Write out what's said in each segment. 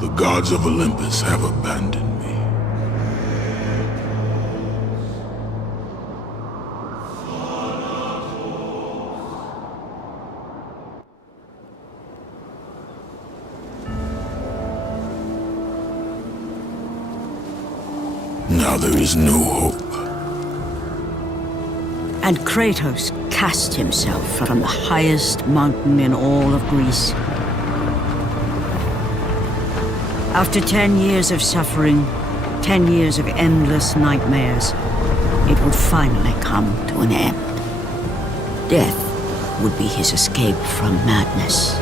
The gods of Olympus have abandoned me. Now there is no hope. And Kratos cast himself from the highest mountain in all of Greece. After 10 years of suffering, 10 years of endless nightmares, it would finally come to an end. Death would be his escape from madness.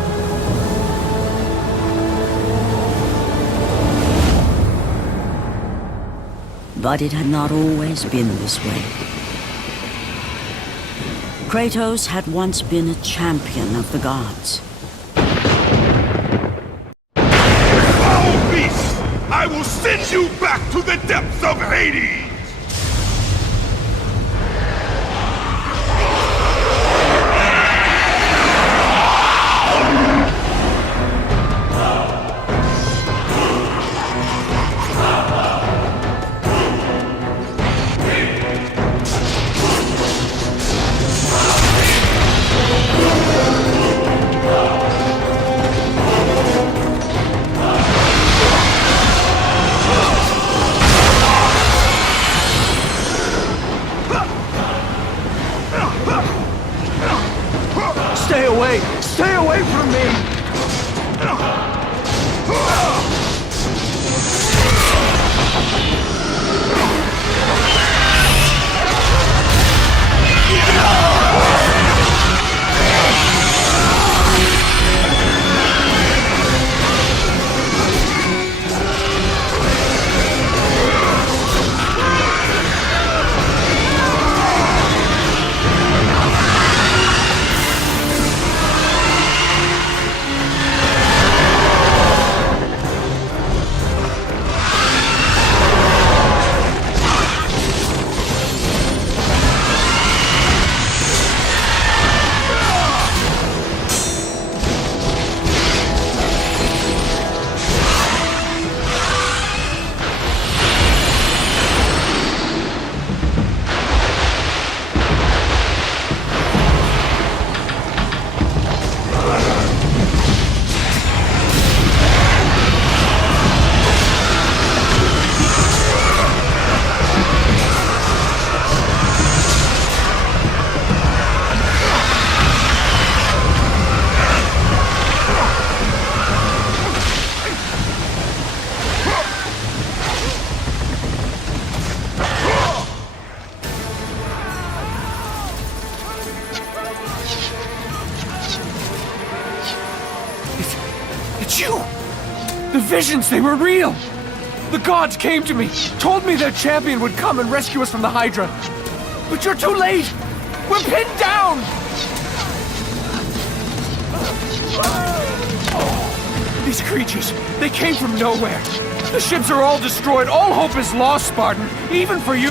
But it had not always been this way. Kratos had once been a champion of the gods. Foul beast! I will send you back to the depths of Hades! Stay away from me! It's you! The visions, they were real! The gods came to me, told me their champion would come and rescue us from the Hydra. But you're too late! We're pinned down! These creatures, they came from nowhere. The ships are all destroyed. All hope is lost, Spartan. Even for you.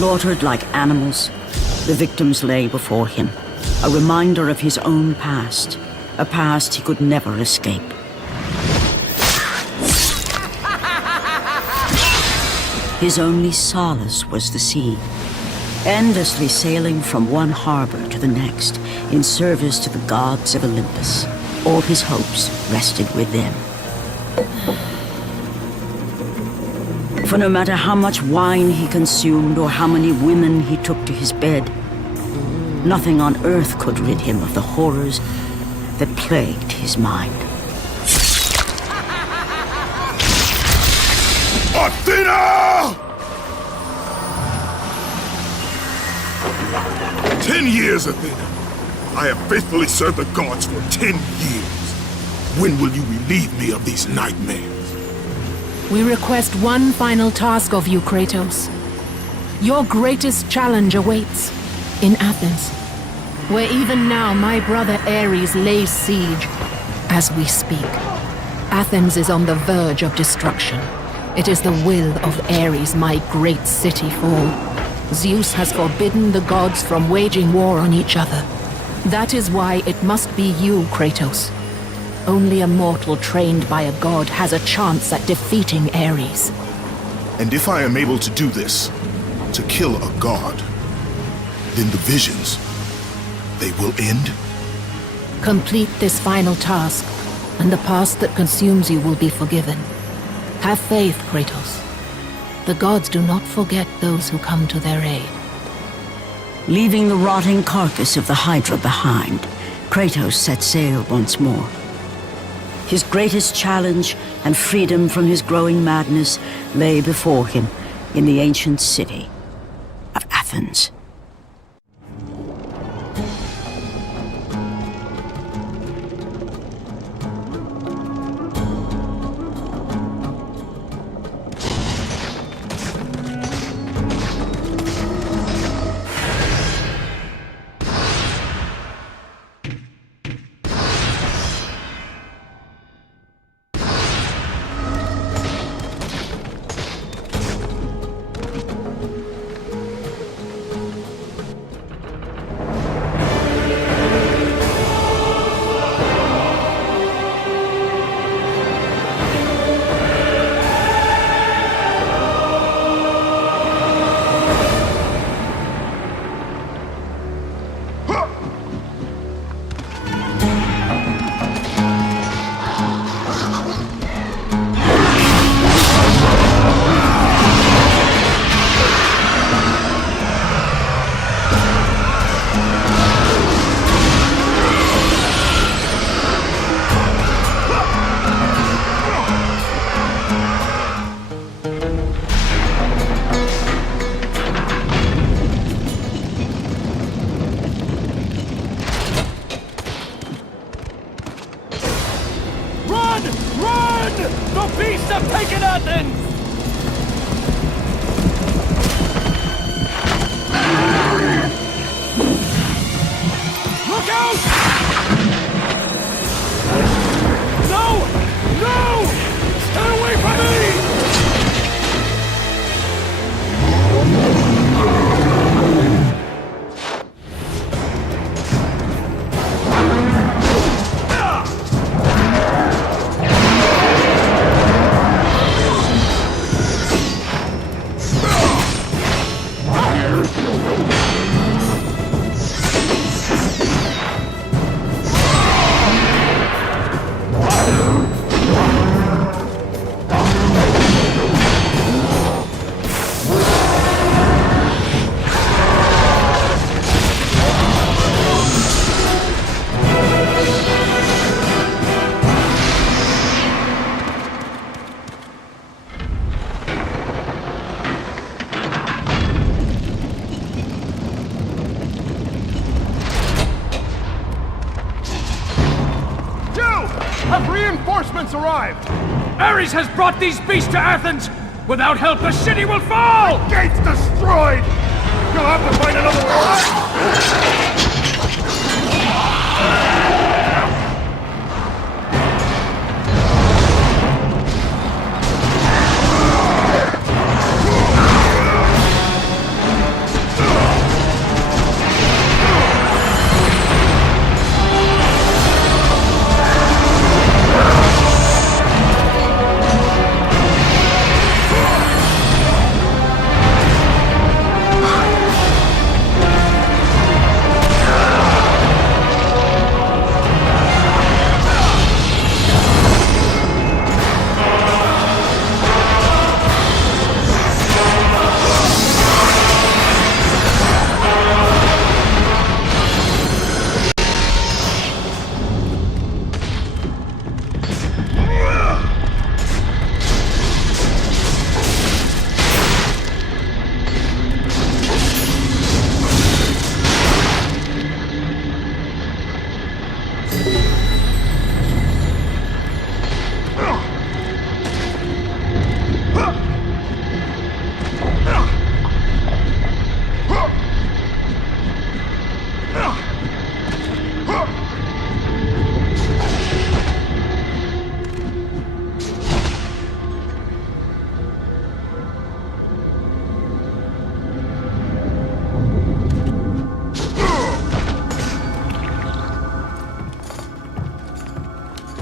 Slaughtered like animals, the victims lay before him, a reminder of his own past, a past he could never escape. His only solace was the sea, endlessly sailing from one harbor to the next in service to the gods of Olympus. All his hopes rested with them. For no matter how much wine he consumed or how many women he took to his bed, nothing on earth could rid him of the horrors that plagued his mind. Athena! 10 years, Athena. I have faithfully served the gods for 10 years. When will you relieve me of these nightmares? We request one final task of you, Kratos. Your greatest challenge awaits in Athens, where even now my brother Ares lays siege as we speak. Athens is on the verge of destruction. It is the will of Ares my great city fall. Zeus has forbidden the gods from waging war on each other. That is why it must be you, Kratos. Only a mortal trained by a god has a chance at defeating Ares. And if I am able to do this, to kill a god, then the visions, they will end? Complete this final task, and the past that consumes you will be forgiven. Have faith, Kratos. The gods do not forget those who come to their aid. Leaving the rotting carcass of the Hydra behind, Kratos set sail once more. His greatest challenge and freedom from his growing madness lay before him in the ancient city of Athens. The beasts have taken Athens! Look out! No! No! Stay away from me! Have reinforcements arrived? Ares has brought these beasts to Athens! Without help, the city will fall! Gates destroyed! You'll have to find another way out!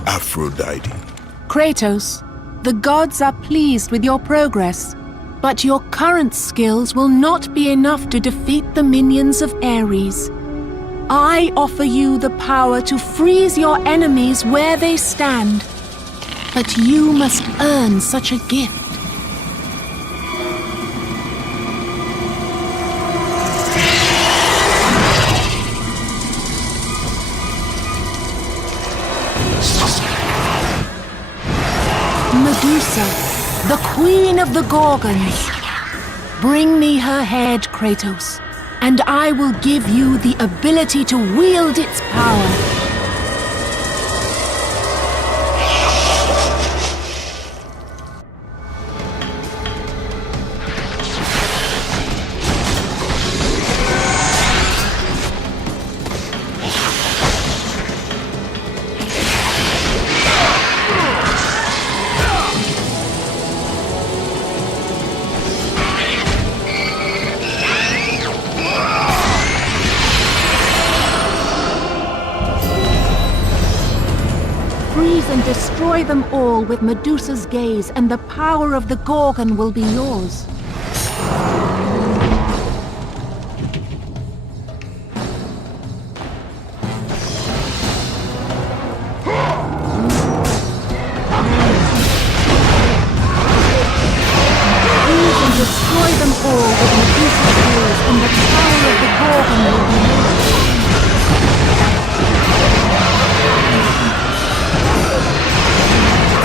Aphrodite. Kratos, the gods are pleased with your progress, but your current skills will not be enough to defeat the minions of Ares. I offer you the power to freeze your enemies where they stand, but you must earn such a gift. Medusa, the queen of the Gorgons. Bring me her head, Kratos, and I will give you the ability to wield its power. Freeze and destroy them all with Medusa's gaze, and the power of the Gorgon will be yours. Freeze and destroy them all with Medusa's gaze, and the power of the Gorgon will be yours.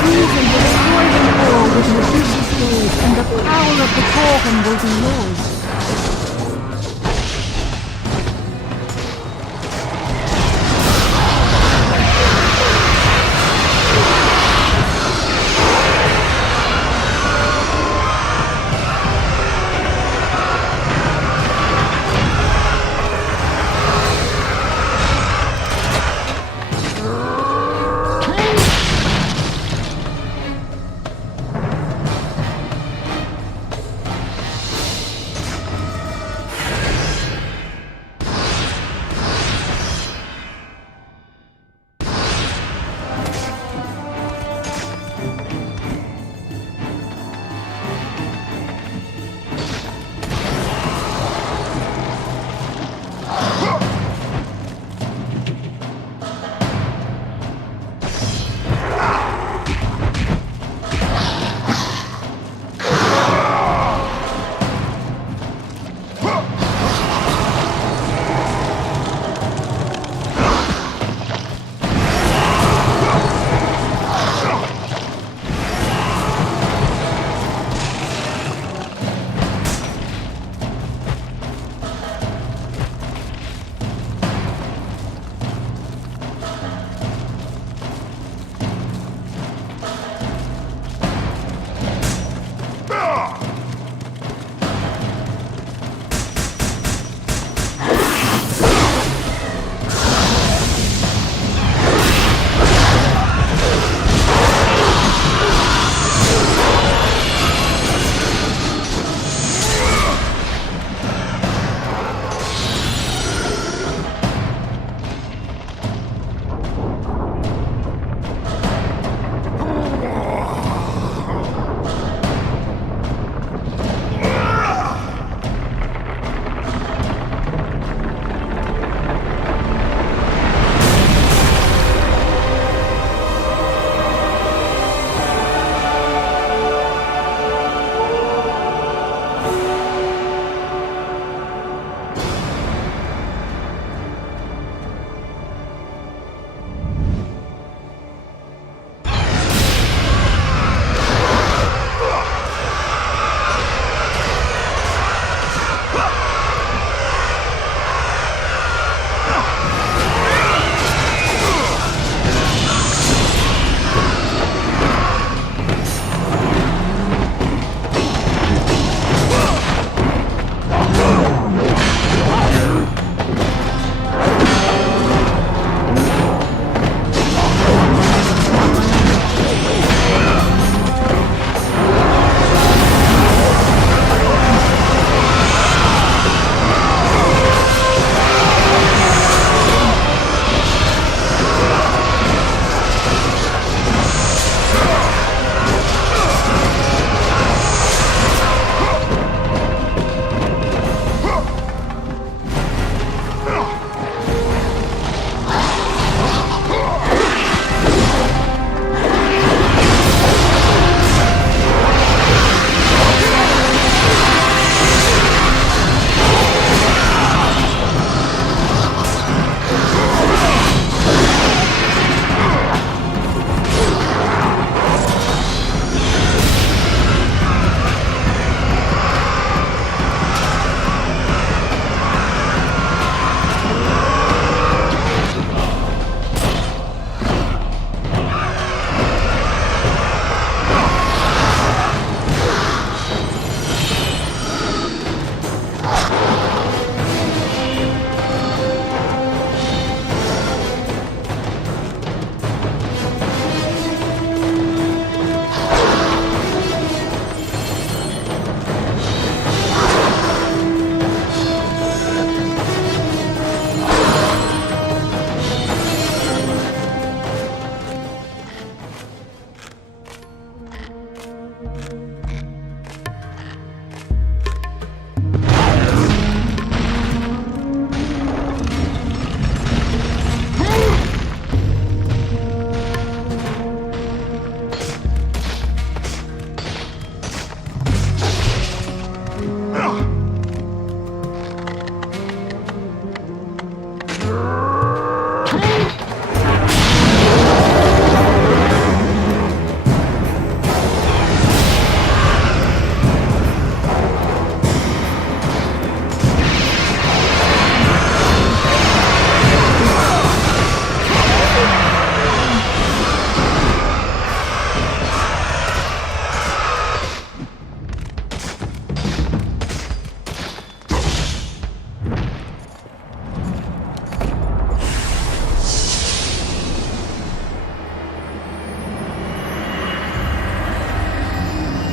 Freeze and destroy them all with Medusa's gaze, and the power of the Gorgon will be yours.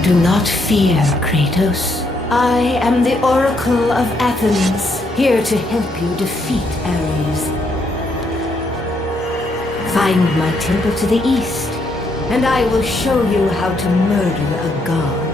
Do not fear, Kratos. I am the Oracle of Athens, here to help you defeat Ares. Find my temple to the east, and I will show you how to murder a god.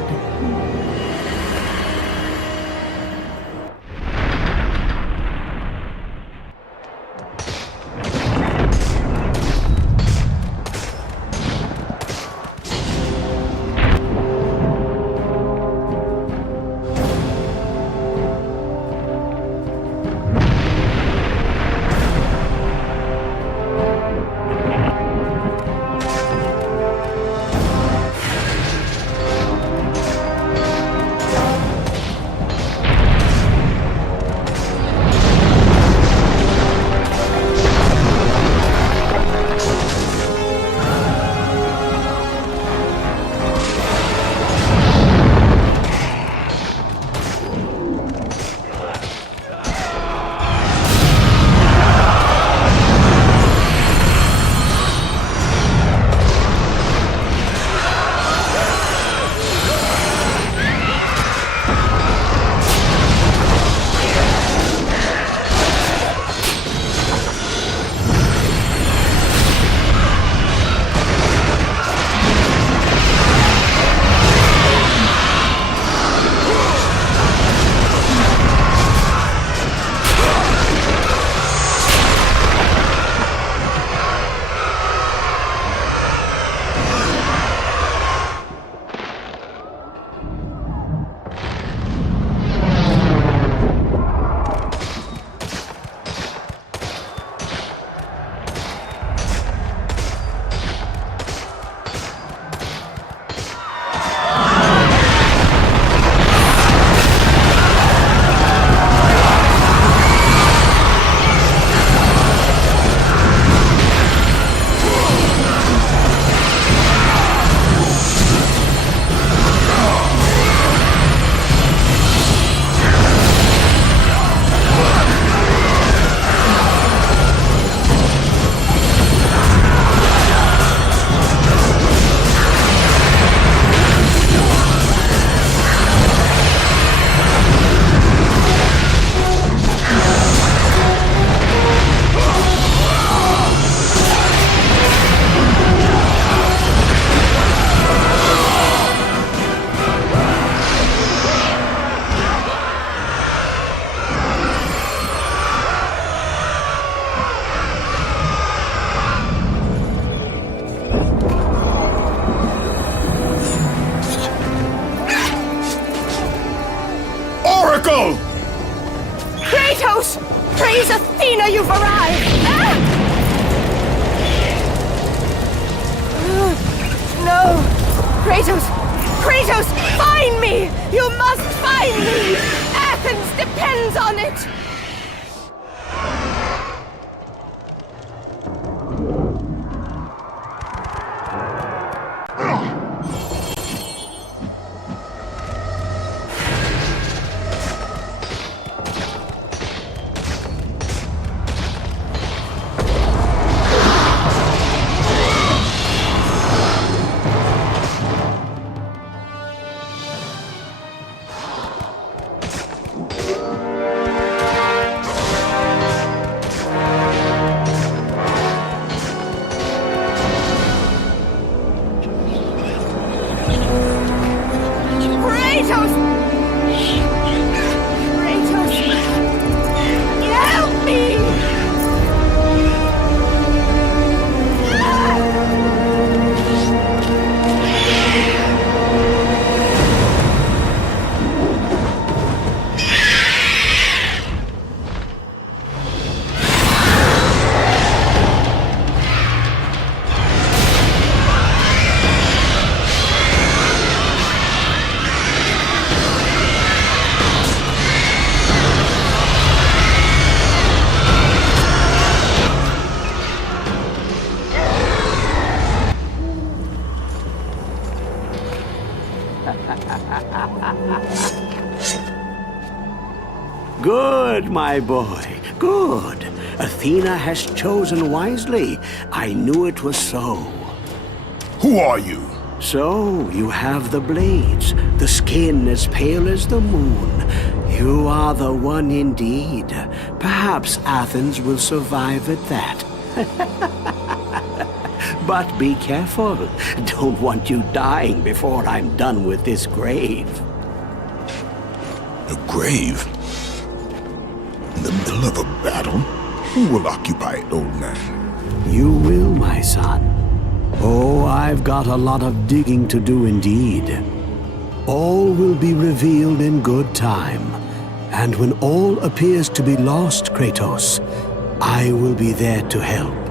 Kratos! Praise Athena, you've arrived! Ah! No! Kratos! Kratos, find me! You must find me! Athens depends on it! Good, my boy, good. Athena has chosen wisely. I knew it was so. Who are you? So, you have the blades, the skin as pale as the moon. You are the one indeed. Perhaps Athens will survive at that. But be careful. Don't want you dying before I'm done with this grave. A grave? In the middle of a battle? Who will occupy it, old man? You will, my son. Oh, I've got a lot of digging to do indeed. All will be revealed in good time. And when all appears to be lost, Kratos, I will be there to help.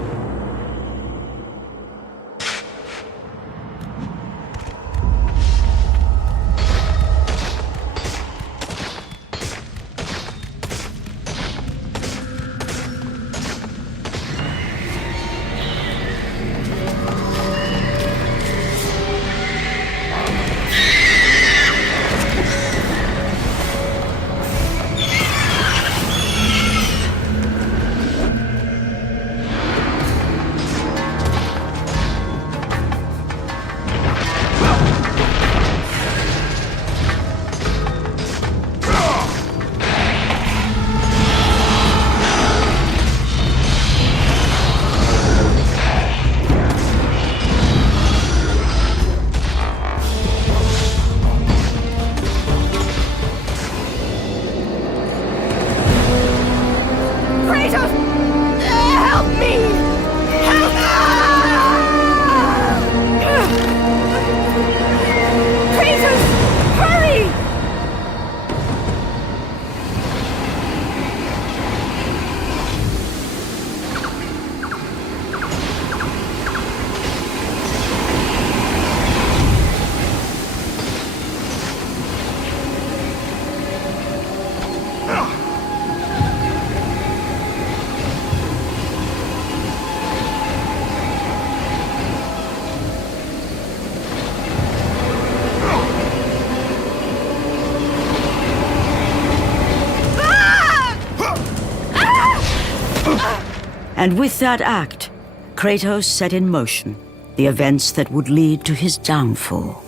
And with that act, Kratos set in motion the events that would lead to his downfall.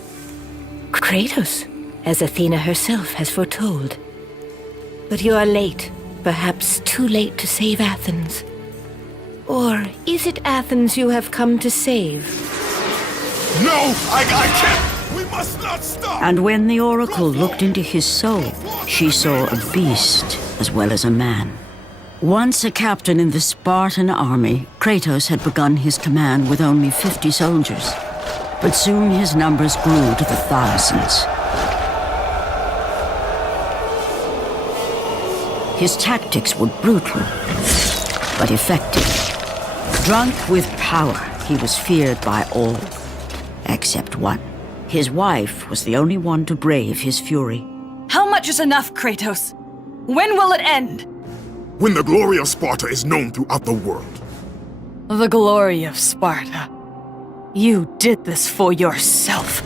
Kratos, as Athena herself has foretold. But you are late, perhaps too late to save Athens. Or is it Athens you have come to save? No! I can't! We must not stop! And when the Oracle looked into his soul, she saw a beast as well as a man. Once a captain in the Spartan army, Kratos had begun his command with only 50 soldiers. But soon his numbers grew to the thousands. His tactics were brutal, but effective. Drunk with power, he was feared by all, except one. His wife was the only one to brave his fury. How much is enough, Kratos? When will it end? When the glory of Sparta is known throughout the world. The glory of Sparta. You did this for yourself.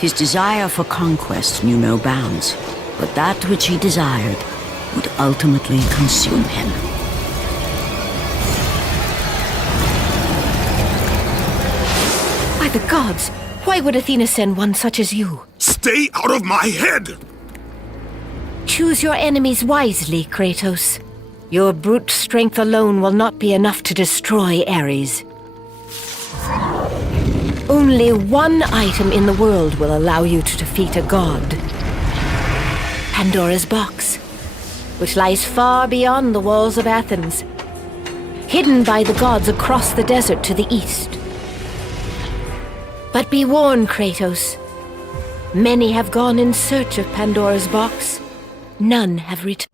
His desire for conquest knew no bounds, but that which he desired would ultimately consume him. By the gods, why would Athena send one such as you? Stay out of my head! Choose your enemies wisely, Kratos. Your brute strength alone will not be enough to destroy Ares. Only one item in the world will allow you to defeat a god. Pandora's box, which lies far beyond the walls of Athens, hidden by the gods across the desert to the east. But be warned, Kratos. Many have gone in search of Pandora's box. None have returned.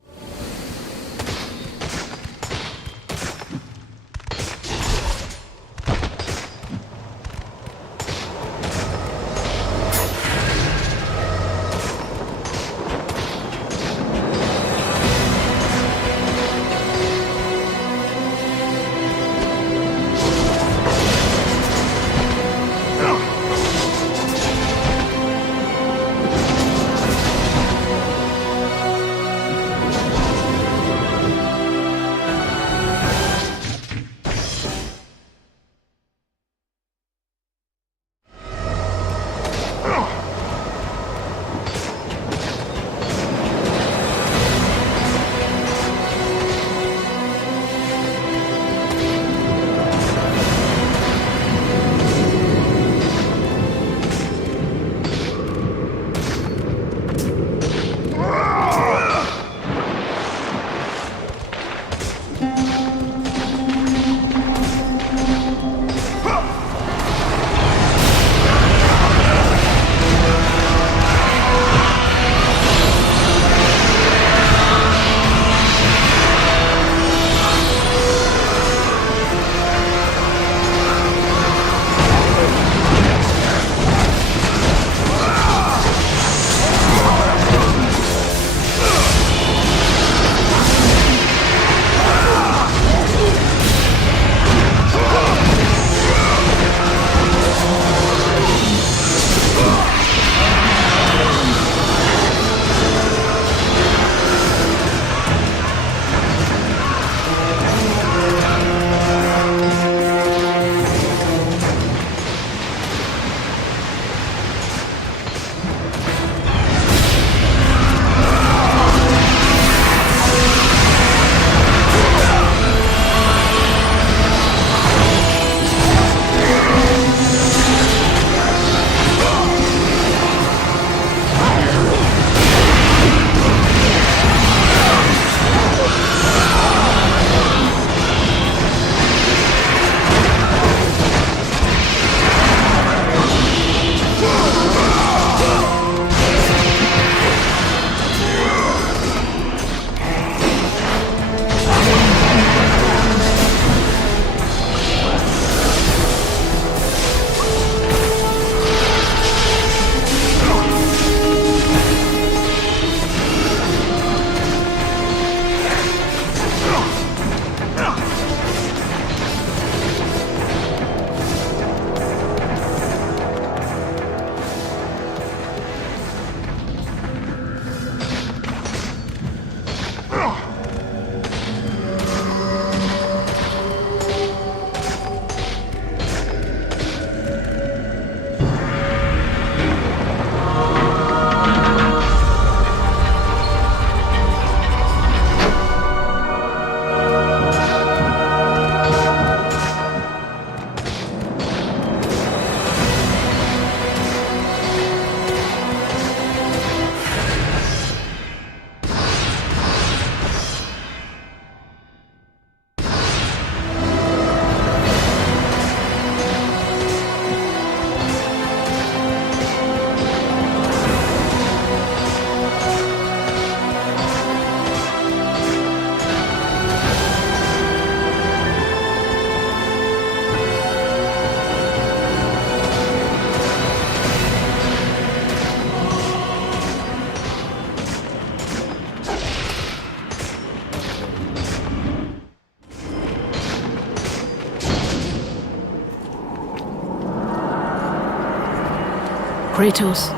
Kratos,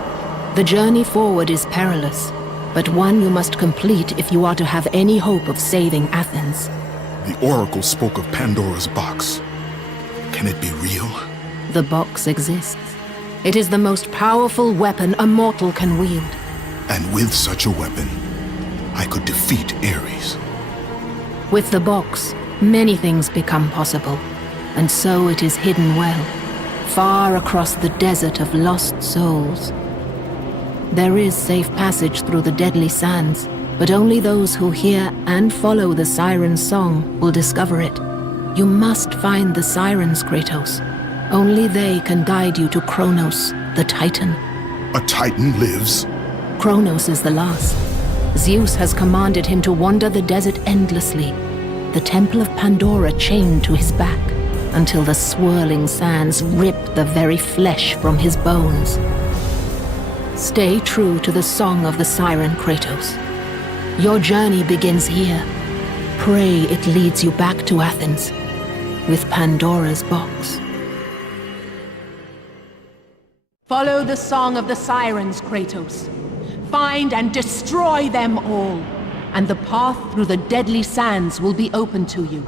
the journey forward is perilous, but one you must complete if you are to have any hope of saving Athens. The Oracle spoke of Pandora's box. Can it be real? The box exists. It is the most powerful weapon a mortal can wield. And with such a weapon, I could defeat Ares. With the box, many things become possible, and so it is hidden well, far across the desert of lost souls. There is safe passage through the deadly sands, but only those who hear and follow the siren's song will discover it. You must find the sirens, Kratos. Only they can guide you to Kronos, the Titan. A Titan lives? Kronos is the last. Zeus has commanded him to wander the desert endlessly, the temple of Pandora chained to his back, until the swirling sands rip the very flesh from his bones. Stay true to the song of the siren, Kratos. Your journey begins here. Pray it leads you back to Athens, with Pandora's box. Follow the song of the sirens, Kratos. Find and destroy them all, and the path through the deadly sands will be open to you.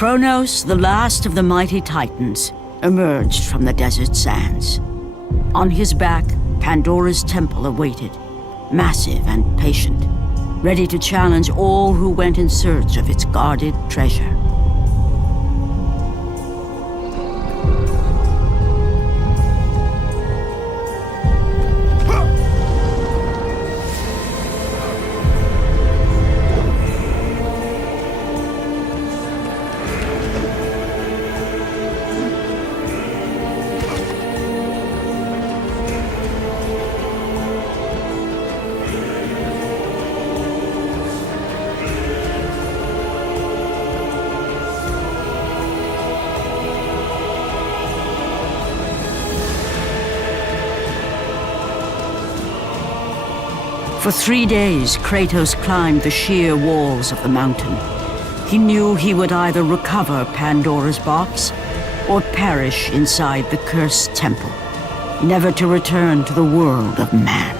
Kronos, the last of the mighty Titans, emerged from the desert sands. On his back, Pandora's temple awaited, massive and patient, ready to challenge all who went in search of its guarded treasure. For 3 days, Kratos climbed the sheer walls of the mountain. He knew he would either recover Pandora's box or perish inside the cursed temple, never to return to the world of man.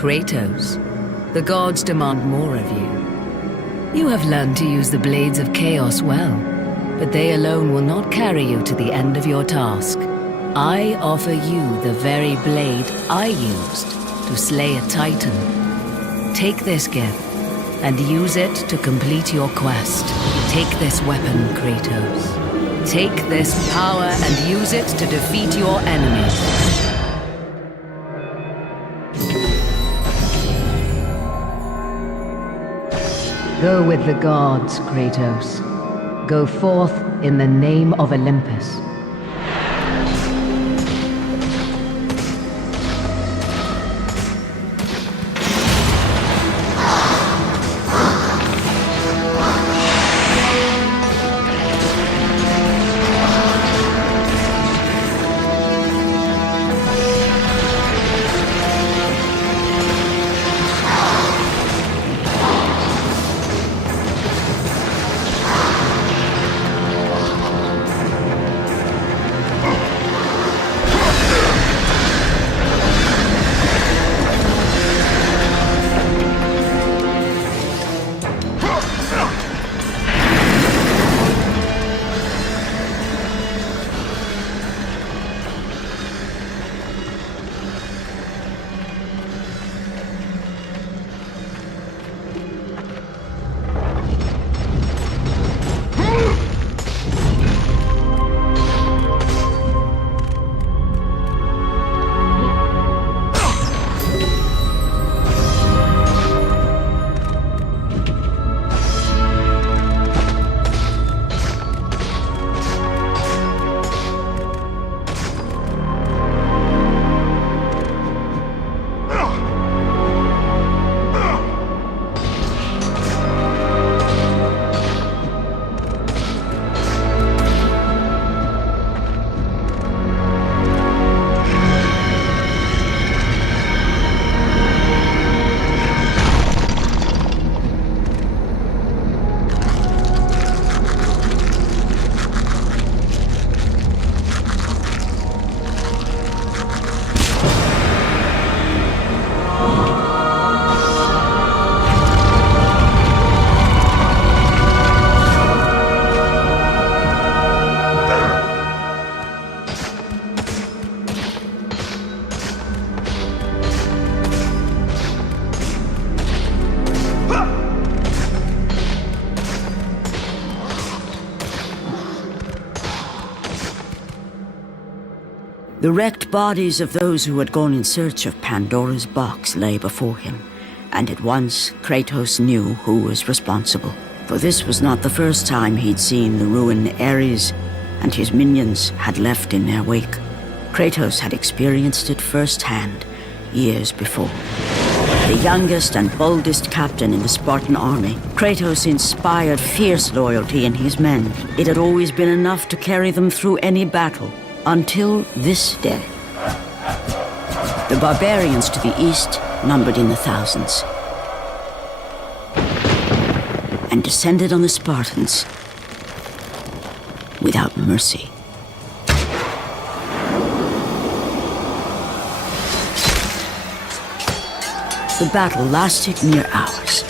Kratos, the gods demand more of you. You have learned to use the blades of chaos well, but they alone will not carry you to the end of your task. I offer you the very blade I used to slay a titan. Take this gift and use it to complete your quest. Take this weapon, Kratos. Take this power and use it to defeat your enemies. Go with the gods, Kratos. Go forth in the name of Olympus. The wrecked bodies of those who had gone in search of Pandora's box lay before him, and at once Kratos knew who was responsible. For this was not the first time he'd seen the ruin Ares and his minions had left in their wake. Kratos had experienced it firsthand, years before. The youngest and boldest captain in the Spartan army, Kratos inspired fierce loyalty in his men. It had always been enough to carry them through any battle, until this day. The barbarians to the east numbered in the thousands, and descended on the Spartans without mercy. The battle lasted near hours.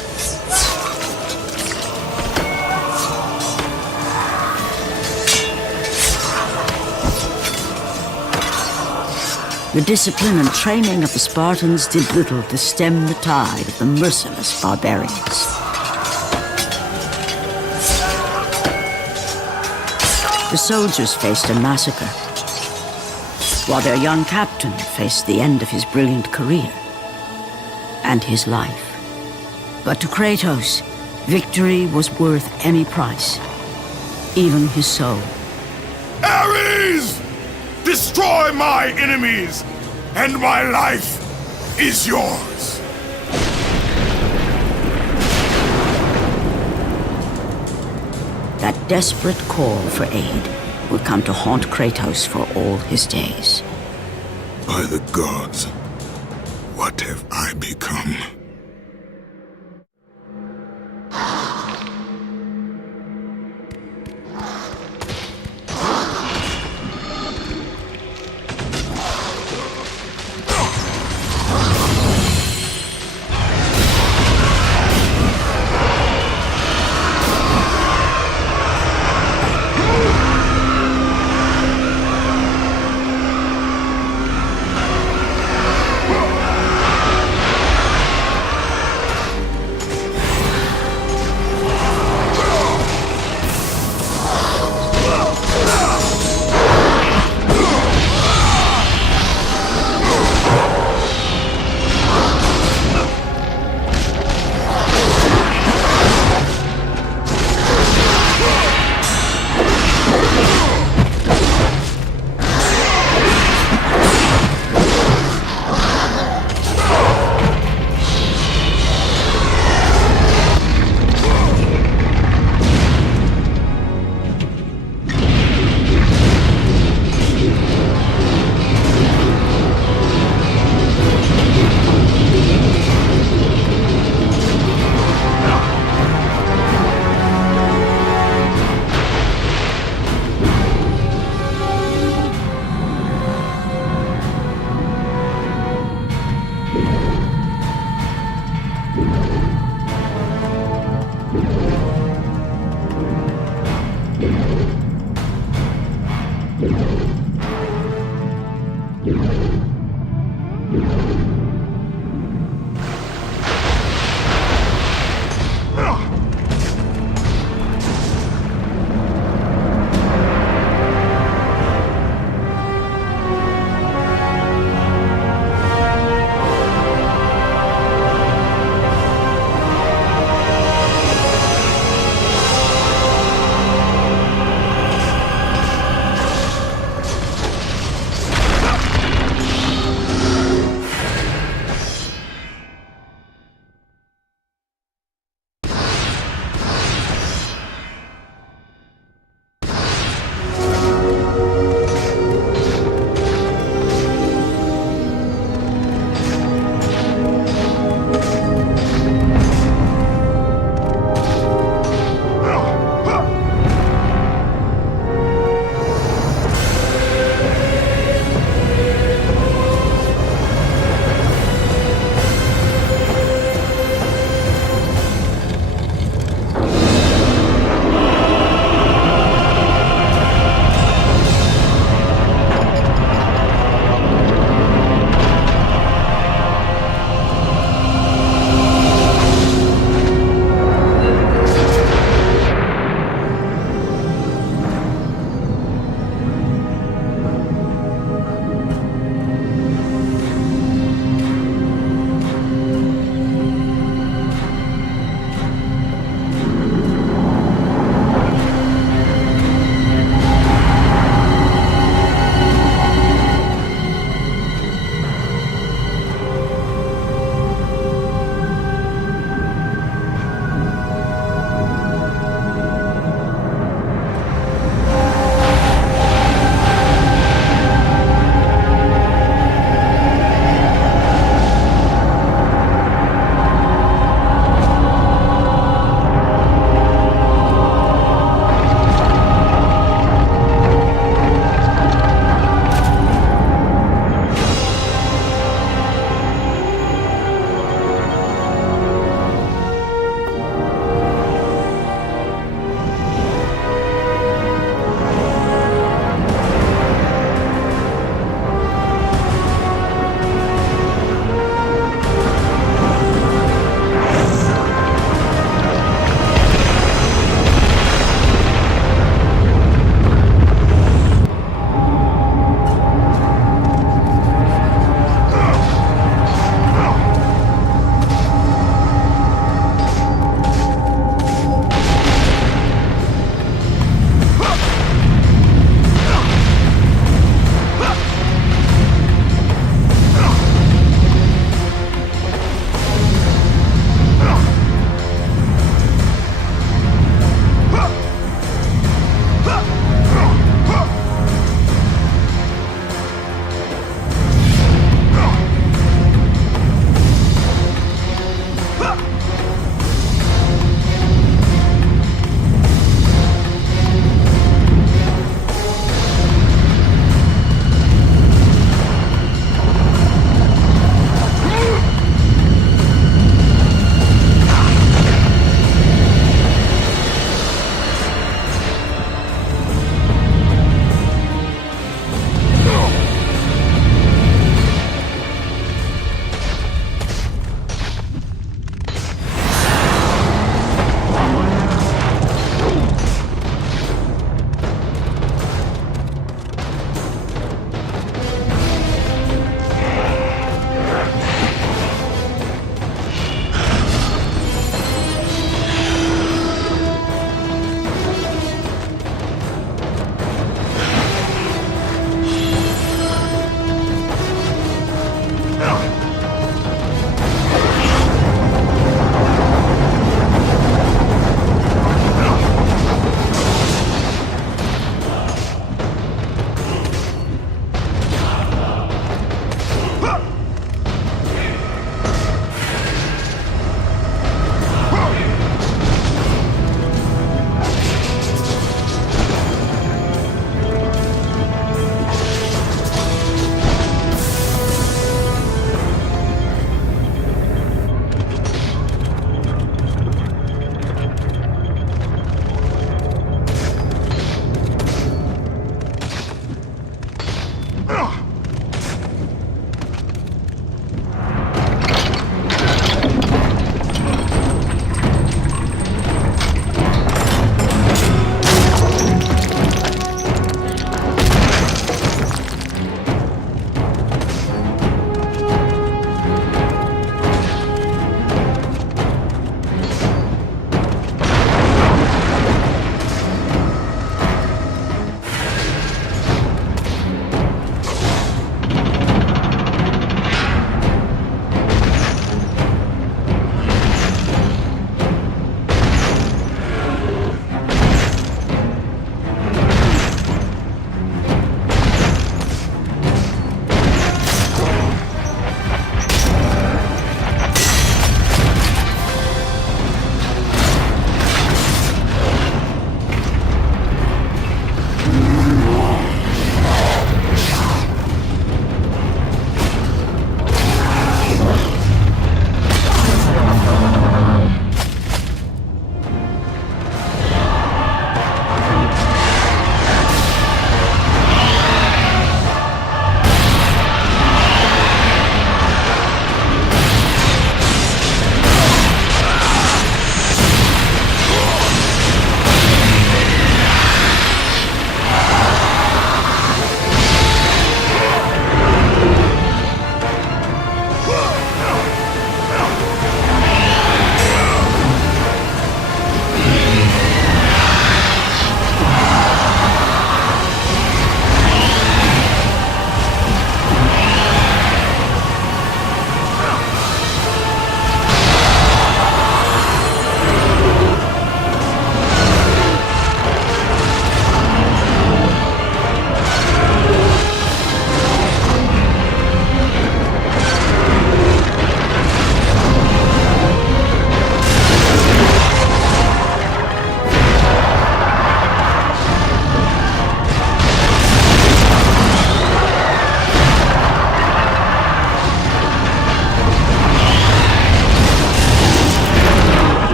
The discipline and training of the Spartans did little to stem the tide of the merciless barbarians. The soldiers faced a massacre, while their young captain faced the end of his brilliant career and his life. But to Kratos, victory was worth any price, even his soul. Ares! Destroy my enemies, and my life is yours. That desperate call for aid would come to haunt Kratos for all his days. By the gods, what have I become?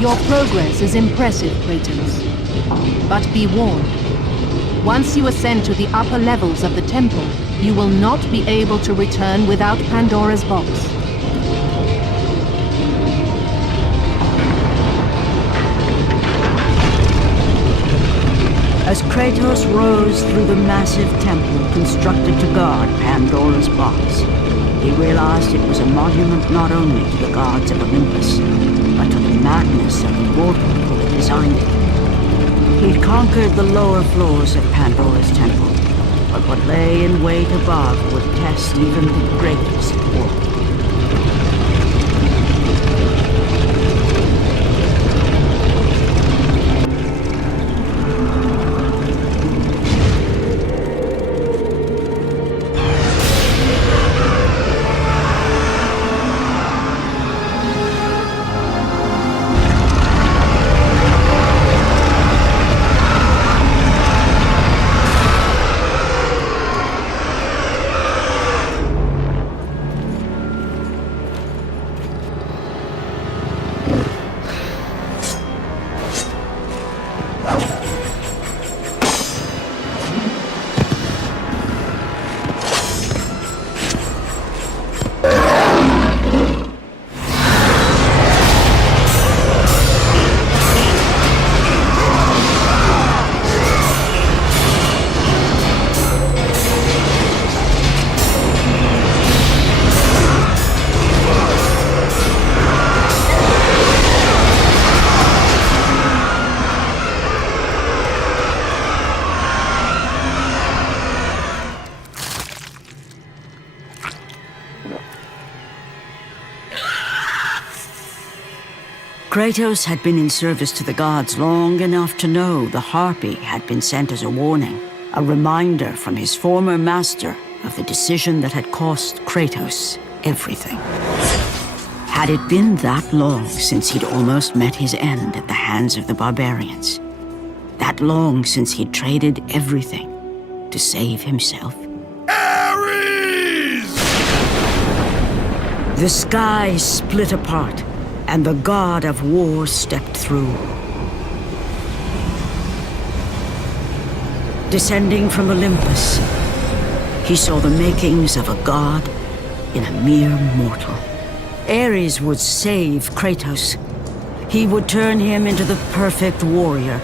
Your progress is impressive, Kratos. But be warned. Once you ascend to the upper levels of the temple, you will not be able to return without Pandora's box. As Kratos rose through the massive temple constructed to guard Pandora's box, he realized it was a monument not only to the gods of Olympus, but to the madness of the mortal who had designed it. He'd conquered the lower floors of Pandora's temple, but what lay in wait above would test even the greatest war. Kratos had been in service to the gods long enough to know the Harpy had been sent as a warning, a reminder from his former master of the decision that had cost Kratos everything. Had it been that long since he'd almost met his end at the hands of the barbarians? That long since he'd traded everything to save himself? Ares! The sky split apart, and the god of war stepped through. Descending from Olympus, he saw the makings of a god in a mere mortal. Ares would save Kratos. He would turn him into the perfect warrior,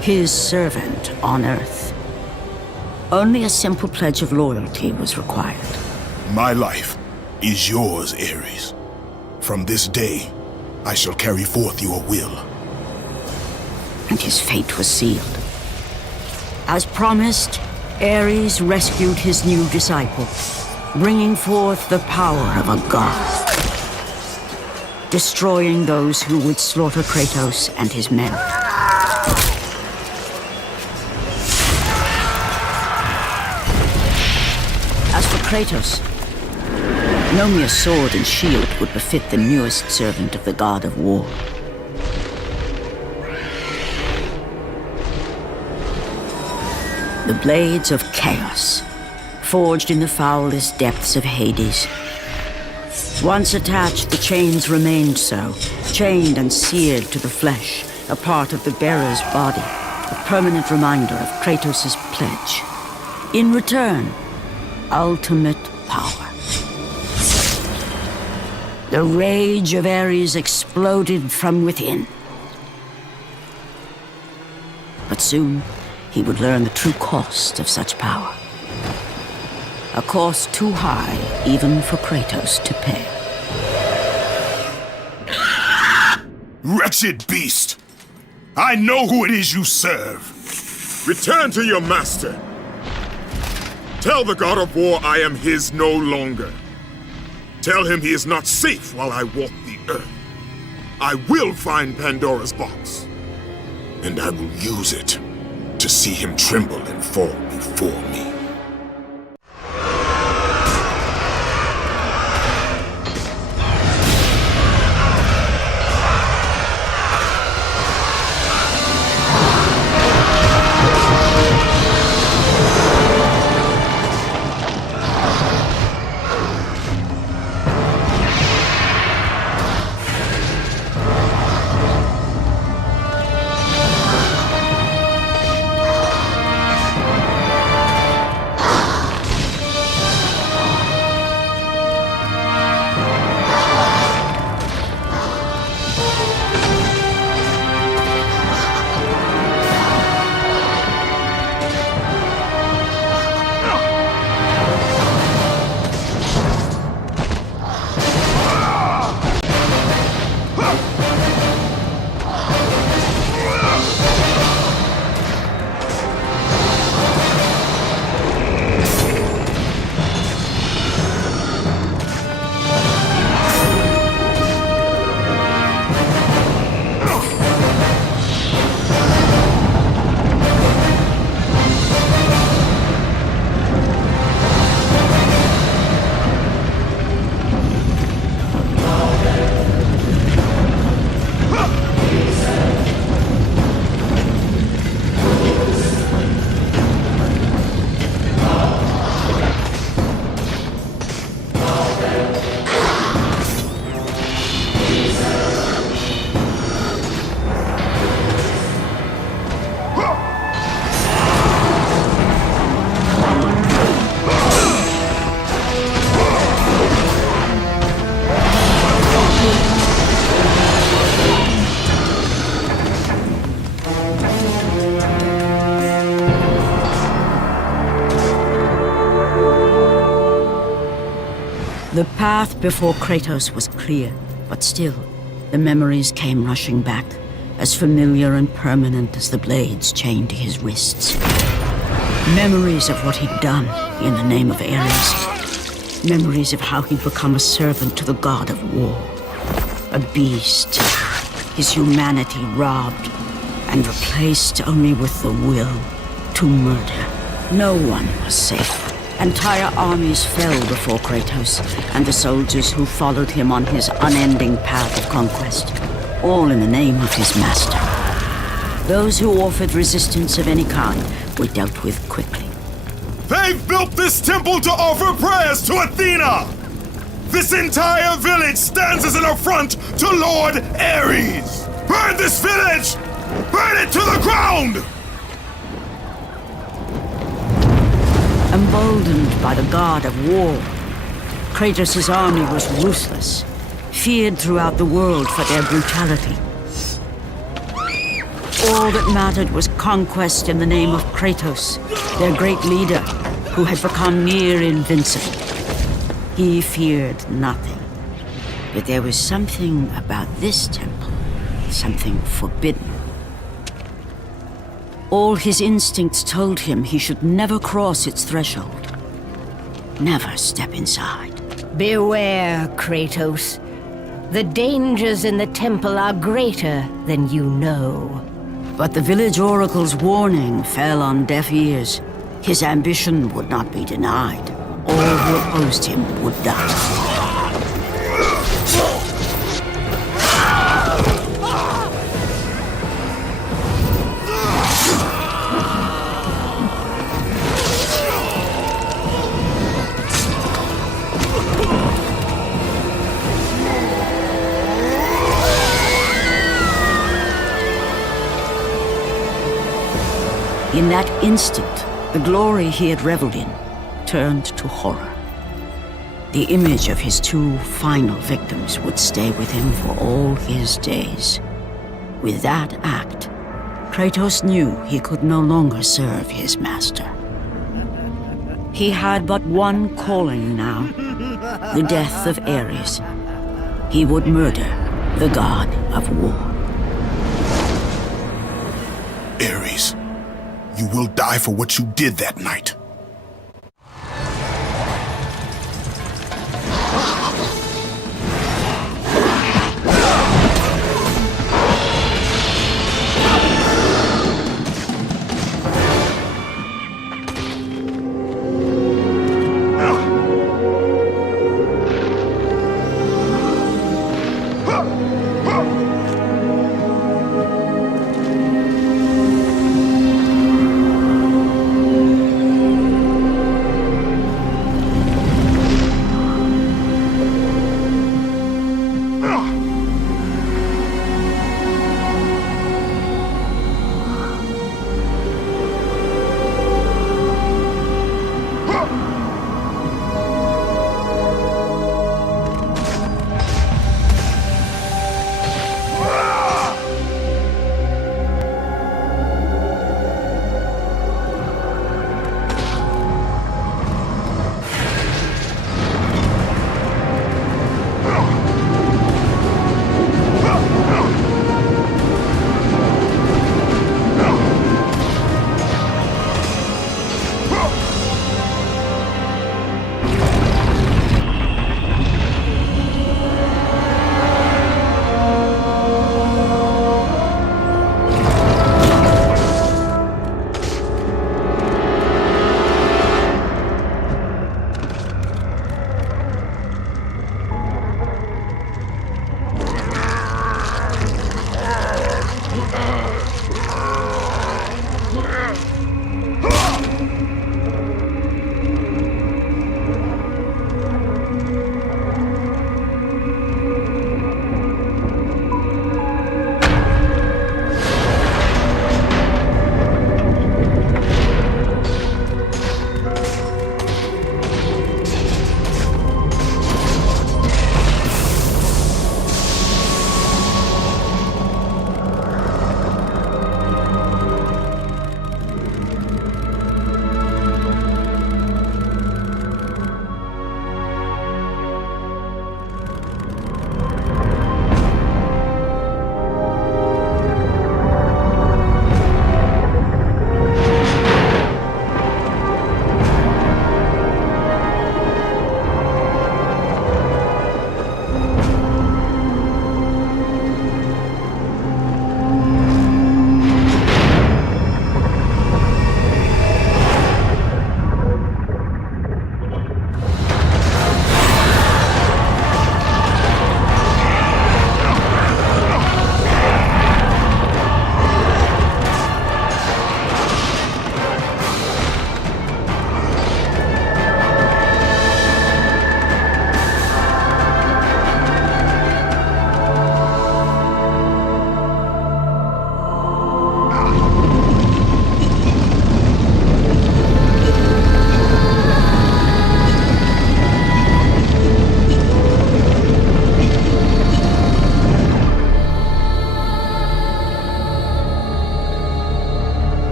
his servant on Earth. Only a simple pledge of loyalty was required. My life is yours, Ares. From this day, I shall carry forth your will. And his fate was sealed. As promised, Ares rescued his new disciple, bringing forth the power of a god, destroying those who would slaughter Kratos and his men. As for Kratos, no mere sword and shield would befit the newest servant of the god of war. The blades of chaos, forged in the foulest depths of Hades. Once attached, the chains remained so, chained and seared to the flesh, a part of the bearer's body, a permanent reminder of Kratos' pledge. In return, ultimate power. The rage of Ares exploded from within. But soon, he would learn the true cost of such power. A cost too high even for Kratos to pay. Wretched beast! I know who it is you serve! Return to your master. Tell the god of war I am his no longer. Tell him he is not safe while I walk the earth. I will find Pandora's box. And I will use it to see him tremble and fall before me. path before Kratos was clear, but still, the memories came rushing back, as familiar and permanent as the blades chained to his wrists. Memories of what he'd done in the name of Ares. Memories of how he'd become a servant to the god of war. A beast, his humanity robbed and replaced only with the will to murder. No one was safe. Entire armies fell before Kratos and the soldiers who followed him on his unending path of conquest, all in the name of his master. Those who offered resistance of any kind were dealt with quickly. They've built this temple to offer prayers to Athena! This entire village stands as an affront to Lord Ares! Burn this village! Burn it to the ground! Emboldened by the god of war, Kratos' army was ruthless, feared throughout the world for their brutality. All that mattered was conquest in the name of Kratos, their great leader, who had become near invincible. He feared nothing. But there was something about this temple, something forbidden. All his instincts told him he should never cross its threshold. Never step inside. Beware, Kratos. The dangers in the temple are greater than you know. But the village oracle's warning fell on deaf ears. His ambition would not be denied. All who opposed him would die. In that instant, the glory he had reveled in turned to horror. The image of his two final victims would stay with him for all his days. With that act, Kratos knew he could no longer serve his master. He had but one calling now, the death of Ares. He would murder the god of war. Ares, you will die for what you did that night.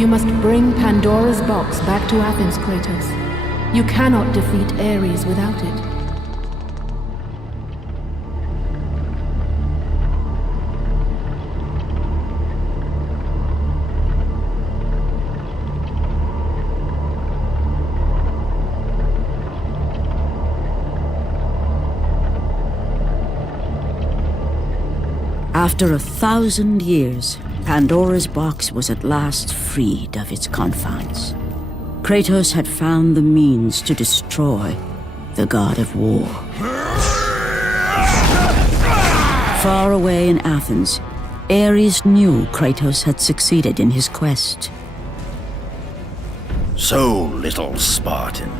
You must bring Pandora's box back to Athens, Kratos. You cannot defeat Ares without it. After 1,000 years, Pandora's box was at last freed of its confines. Kratos had found the means to destroy the god of war. Far away in Athens, Ares knew Kratos had succeeded in his quest. So, little Spartan,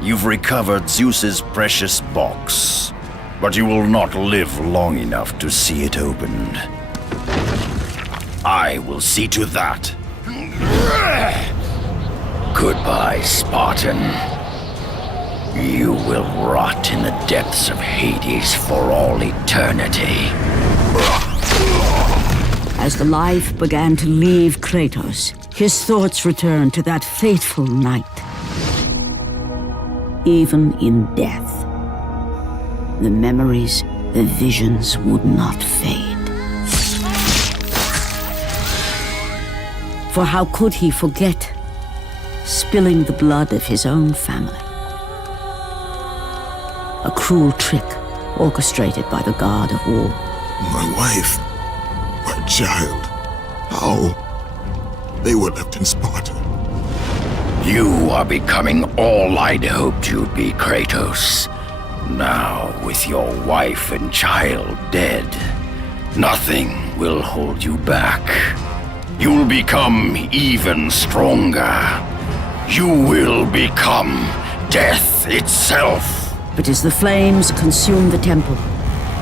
you've recovered Zeus's precious box, but you will not live long enough to see it opened. I will see to that. Goodbye, Spartan. You will rot in the depths of Hades for all eternity. As the life began to leave Kratos, his thoughts returned to that fateful night. Even in death, the memories, the visions would not fade. For how could he forget spilling the blood of his own family? A cruel trick orchestrated by the god of war. My wife, my child, how? They were left in Sparta. You are becoming all I'd hoped you'd be, Kratos. Now, with your wife and child dead, nothing will hold you back. You'll become even stronger. You will become death itself. But as the flames consumed the temple,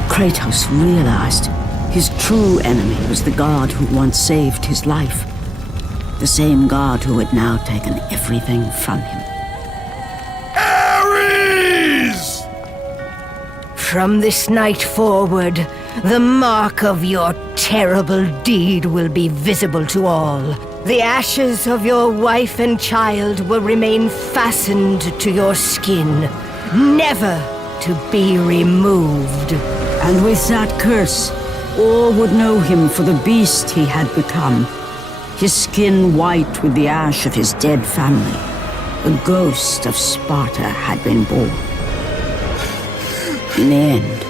Kratos realized his true enemy was the god who once saved his life. The same god who had now taken everything from him. Ares! From this night forward, the mark of your terrible deed will be visible to all. The ashes of your wife and child will remain fastened to your skin, never to be removed. And with that curse, all would know him for the beast he had become. His skin white with the ash of his dead family. The ghost of Sparta had been born. In the end,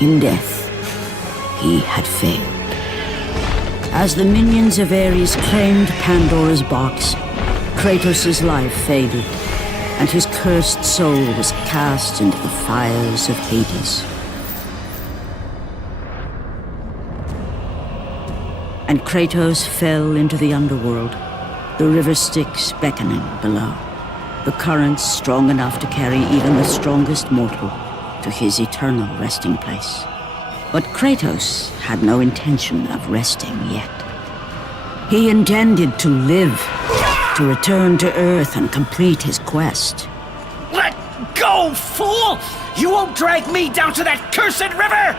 in death, he had failed. As the minions of Ares claimed Pandora's box, Kratos' life faded, and his cursed soul was cast into the fires of Hades. And Kratos fell into the underworld, the river Styx beckoning below, the currents strong enough to carry even the strongest mortal to his eternal resting place. But Kratos had no intention of resting yet. He intended to live, to return to Earth and complete his quest. Let go, fool! You won't drag me down to that cursed river!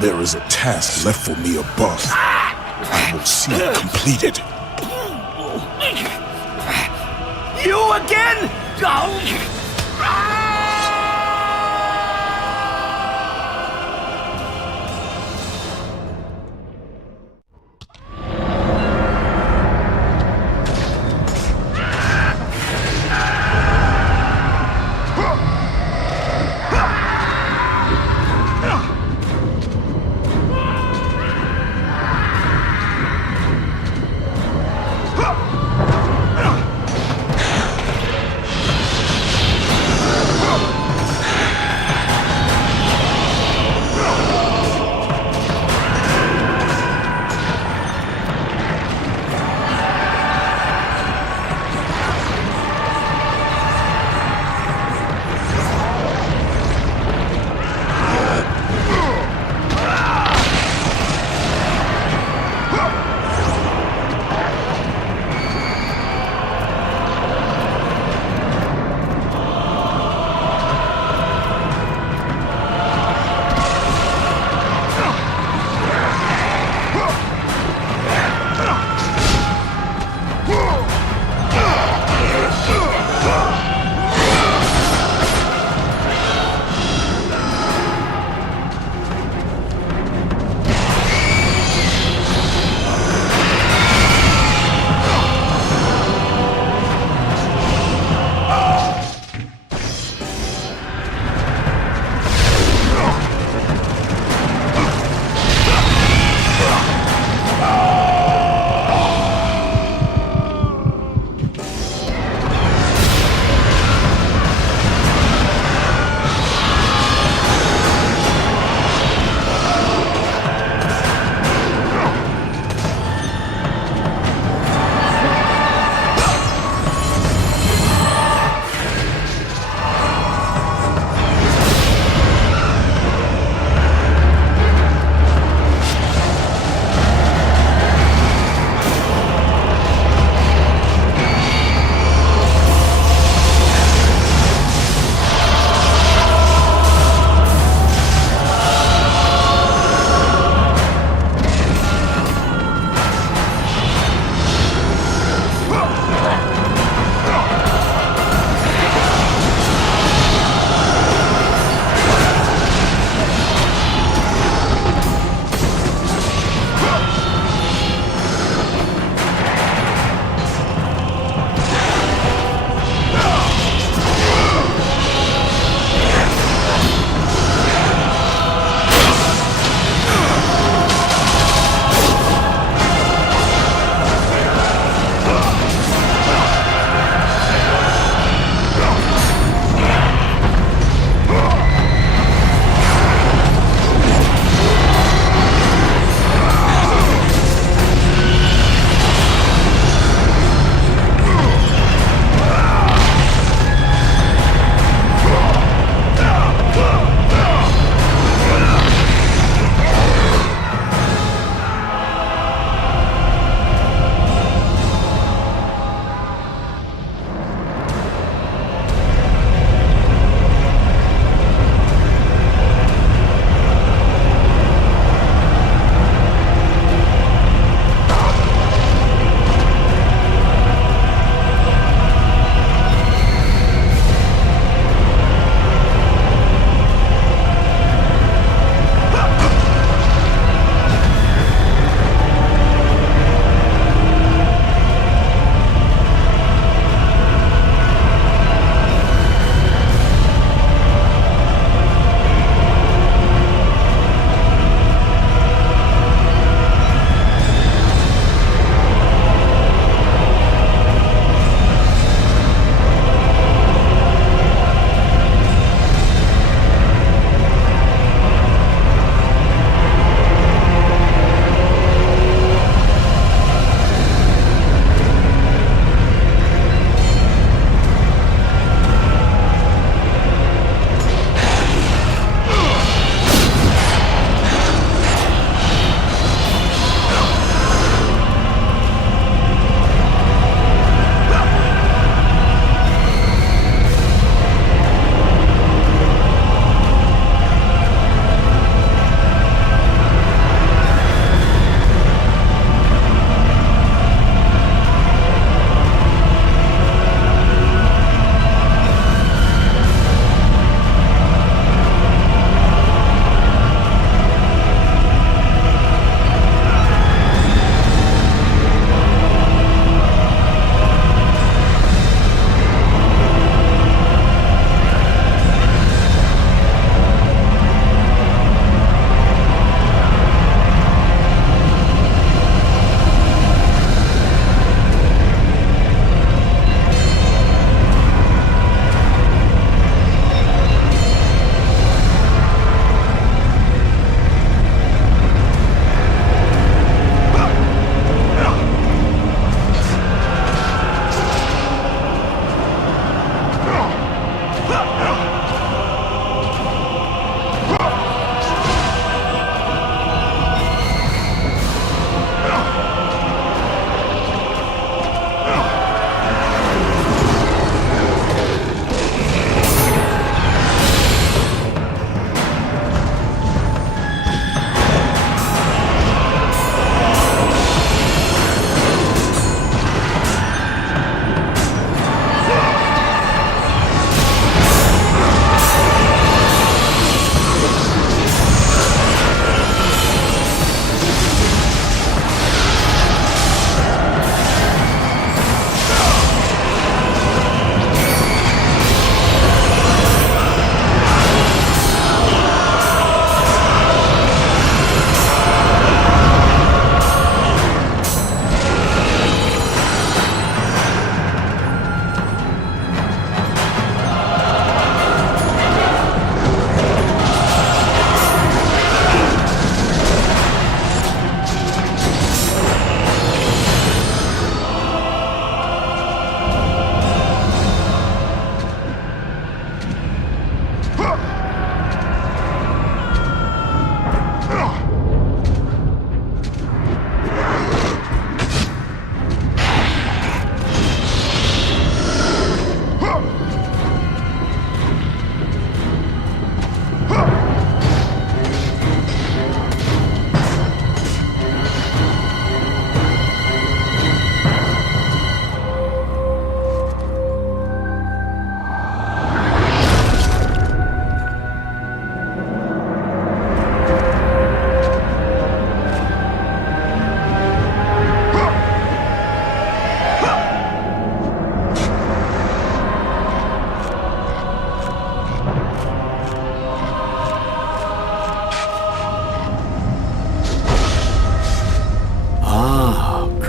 There is a task left for me above. I will see it completed. You again?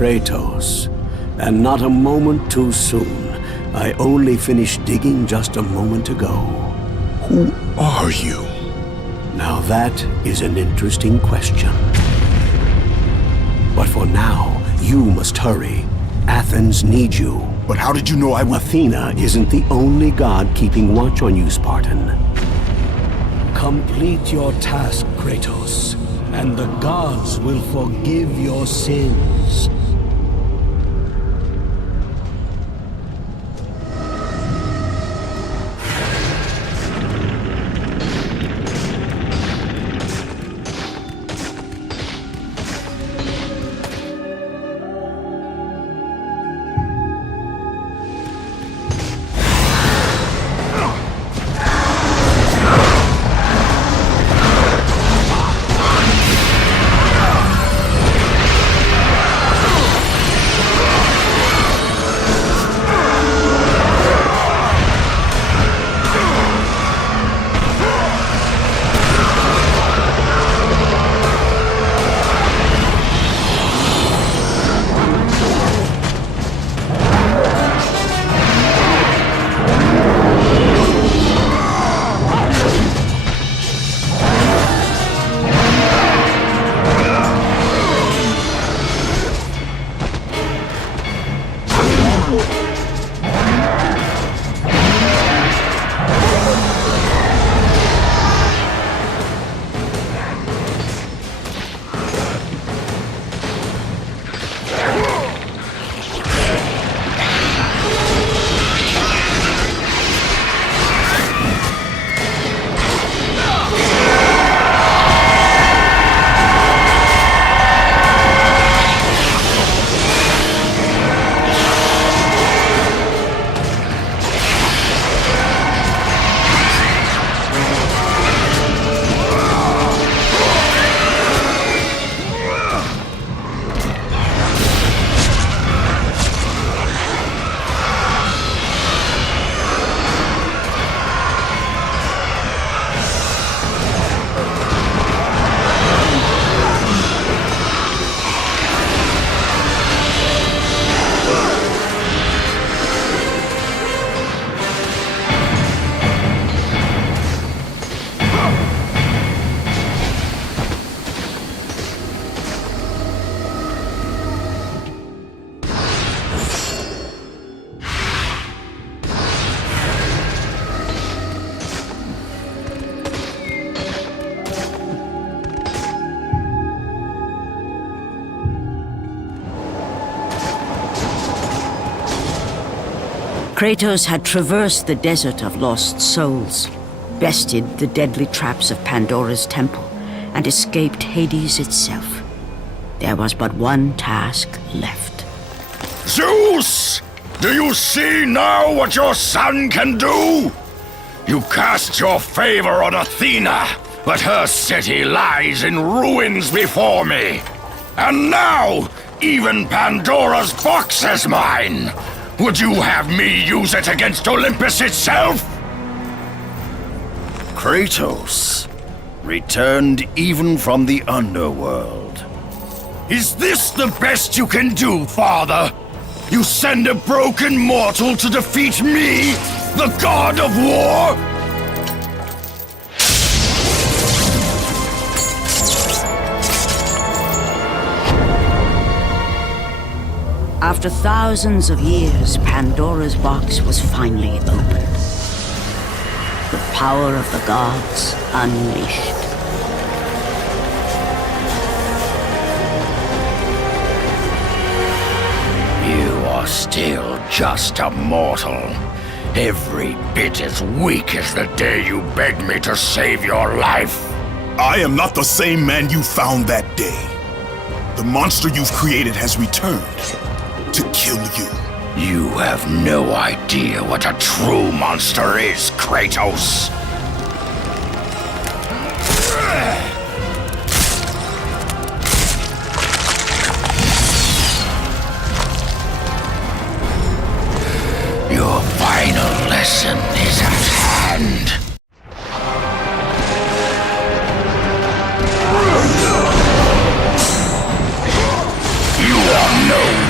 Kratos, and not a moment too soon. I only finished digging just a moment ago. Who are you? Now that is an interesting question. But for now, you must hurry. Athens needs you. But how did you know I would... Athena isn't the only god keeping watch on you, Spartan. Complete your task, Kratos, and the gods will forgive your sins. Kratos had traversed the desert of lost souls, bested the deadly traps of Pandora's temple, and escaped Hades itself. There was but one task left. Zeus! Do you see now what your son can do? You cast your favor on Athena, but her city lies in ruins before me. And now, even Pandora's box is mine! Would you have me use it against Olympus itself? Kratos, returned even from the underworld. Is this the best you can do, father? You send a broken mortal to defeat me, the god of war? After thousands of years, Pandora's box was finally opened. The power of the gods unleashed. You are still just a mortal. Every bit as weak as the day you begged me to save your life. I am not the same man you found that day. The monster you've created has returned to kill you. You have no idea what a true monster is, Kratos. Your final lesson is at hand. You are no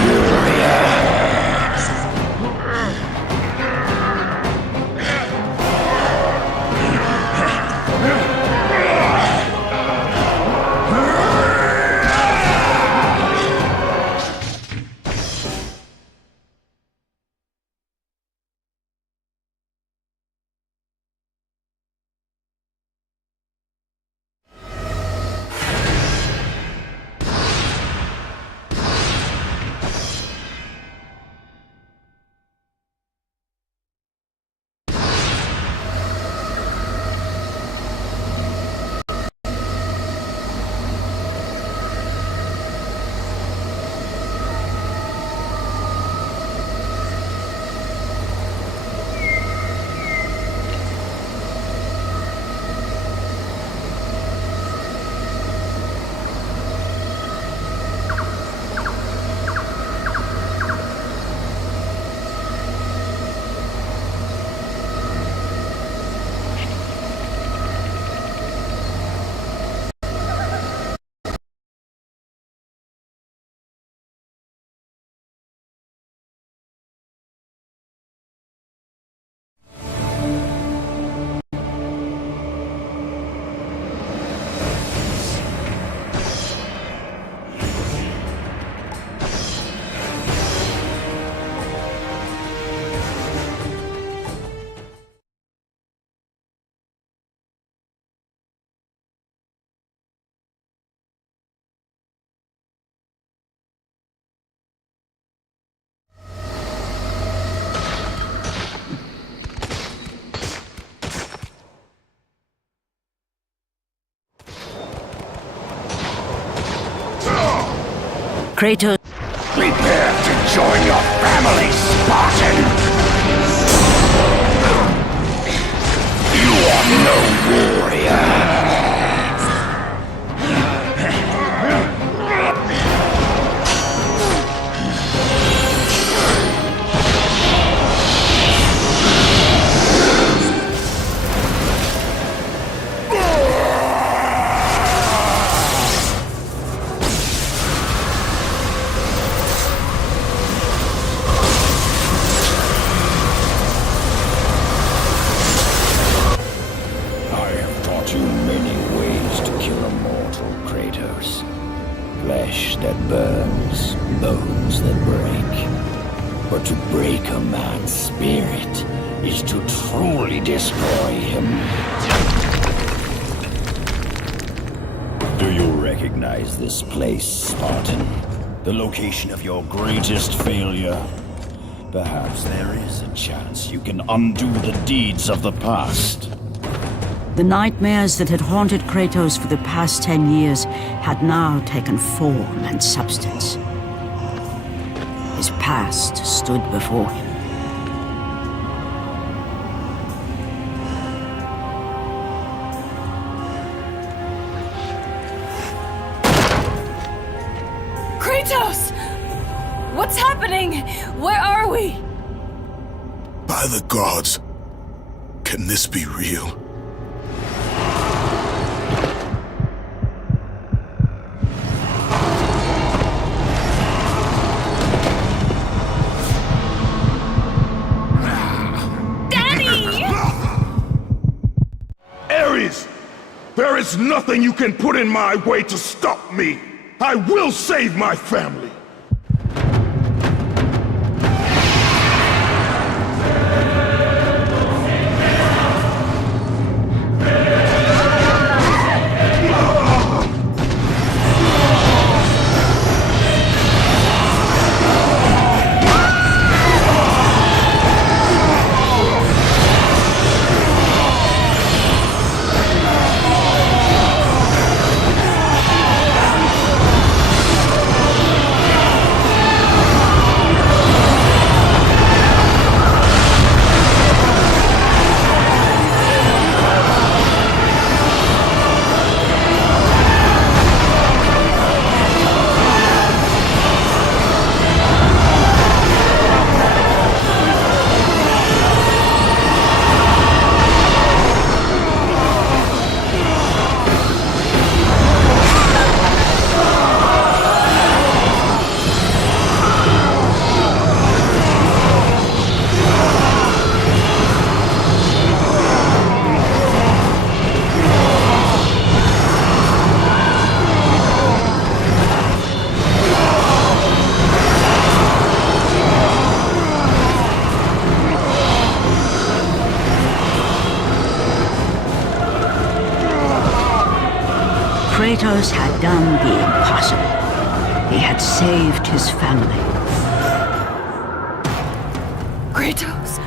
Kratos... Prepare to join your family, Spartan! You are no warrior! Flesh that burns, bones that break. But to break a man's spirit is to truly destroy him. Do you recognize this place, Spartan? The location of your greatest failure? Perhaps there is a chance you can undo the deeds of the past. The nightmares that had haunted Kratos for the past 10 years had now taken form and substance. His past stood before him. Kratos! What's happening? Where are we? By the gods, can this be real? There is nothing you can put in my way to stop me. I will save my family. Kratos had done the impossible. He had saved his family. Kratos,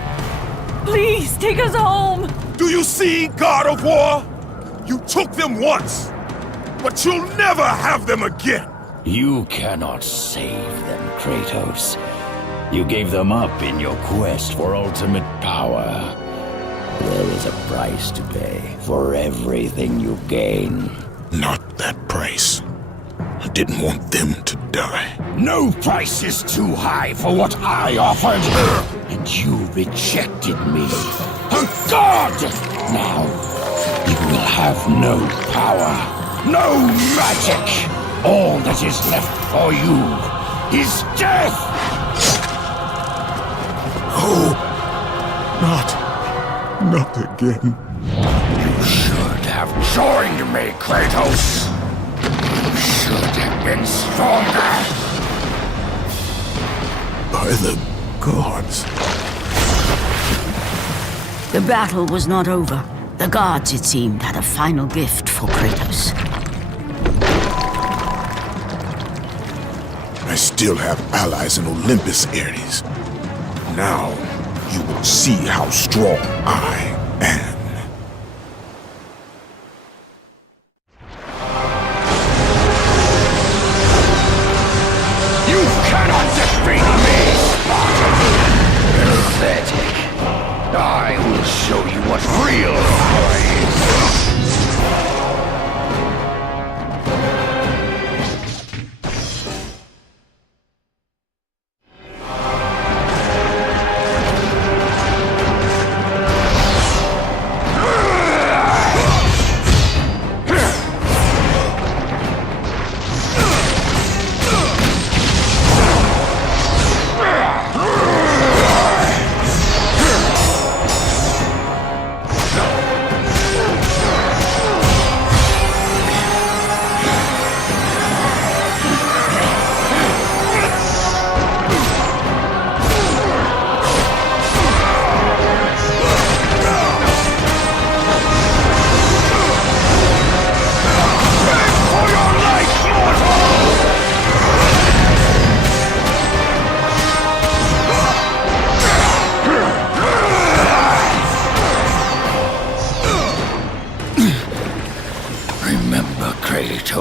please take us home! Do you see, God of War? You took them once, but you'll never have them again. You cannot save them, Kratos. You gave them up in your quest for ultimate power. There is a price to pay for everything you gain. Not that price. I didn't want them to die. No price is too high for what I offered. And you rejected me. A god! Now, you will have no power, no magic. All that is left for you is death! Oh, not again. You should have joined me, Kratos. You should have been stronger. By the gods. The battle was not over. The gods, it seemed, had a final gift for Kratos. I still have allies in Olympus, Ares. Now, you will see how strong I am.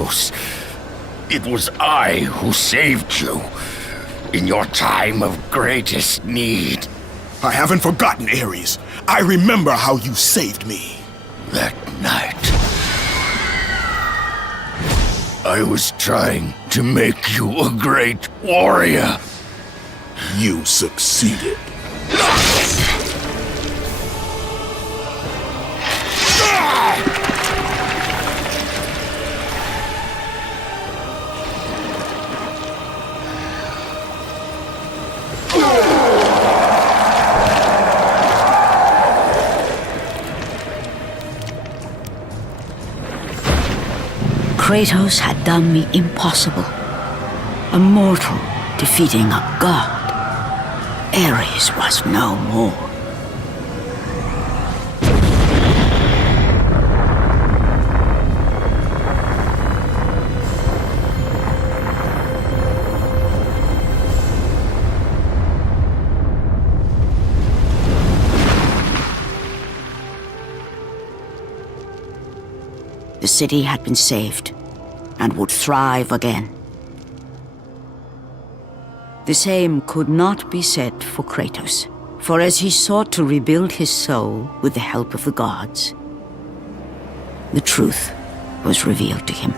Kratos. It was I who saved you in your time of greatest need. I haven't forgotten, Ares. I remember how you saved me. That night, I was trying to make you a great warrior. You succeeded. Kratos had done me impossible. A mortal defeating a god. Ares was no more. The city had been saved and would thrive again. The same could not be said for Kratos, for as he sought to rebuild his soul with the help of the gods, the truth was revealed to him.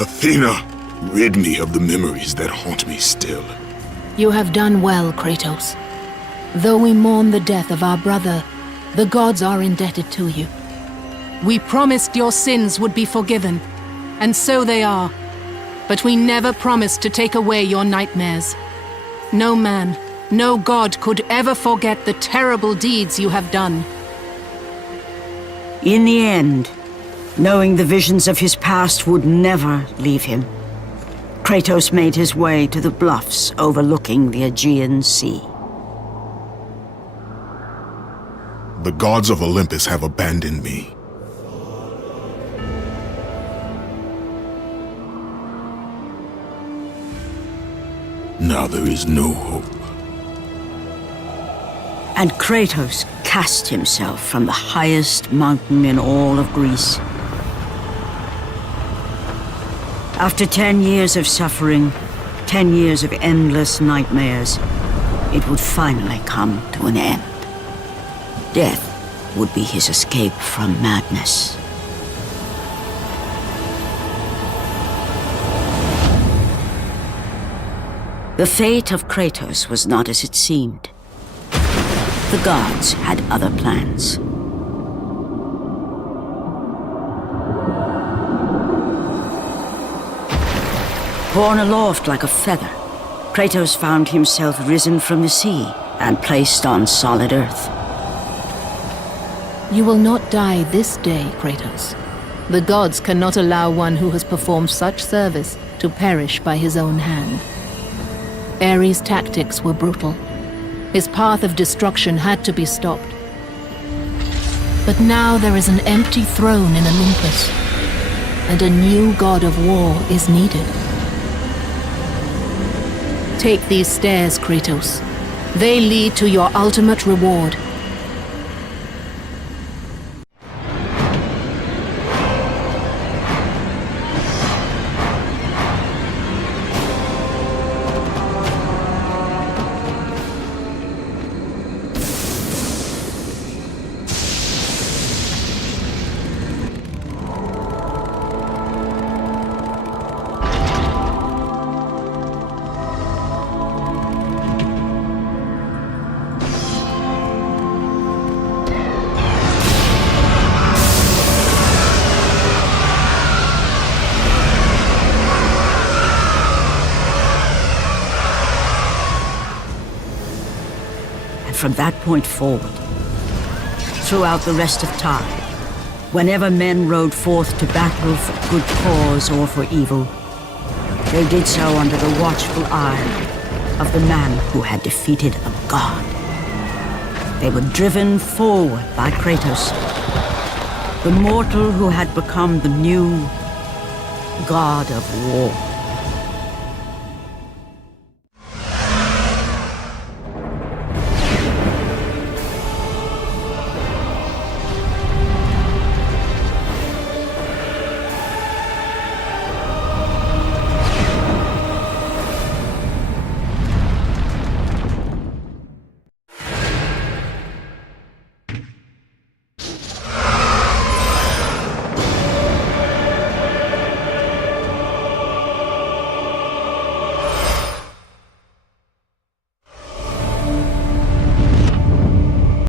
Athena, rid me of the memories that haunt me still. You have done well, Kratos. Though we mourn the death of our brother, the gods are indebted to you. We promised your sins would be forgiven, and so they are. But we never promised to take away your nightmares. No man, no god could ever forget the terrible deeds you have done. In the end, knowing the visions of his past would never leave him, Kratos made his way to the bluffs overlooking the Aegean Sea. The gods of Olympus have abandoned me. Now there is no hope. And Kratos cast himself from the highest mountain in all of Greece. After 10 years of suffering, 10 years of endless nightmares, it would finally come to an end. Death would be his escape from madness. The fate of Kratos was not as it seemed. The gods had other plans. Borne aloft like a feather, Kratos found himself risen from the sea and placed on solid earth. You will not die this day, Kratos. The gods cannot allow one who has performed such service to perish by his own hand. Ares' tactics were brutal. His path of destruction had to be stopped. But now there is an empty throne in Olympus, and a new god of war is needed. Take these stairs, Kratos. They lead to your ultimate reward. From that point forward, throughout the rest of time, whenever men rode forth to battle for good cause or for evil, they did so under the watchful eye of the man who had defeated a god. They were driven forward by Kratos, the mortal who had become the new god of war.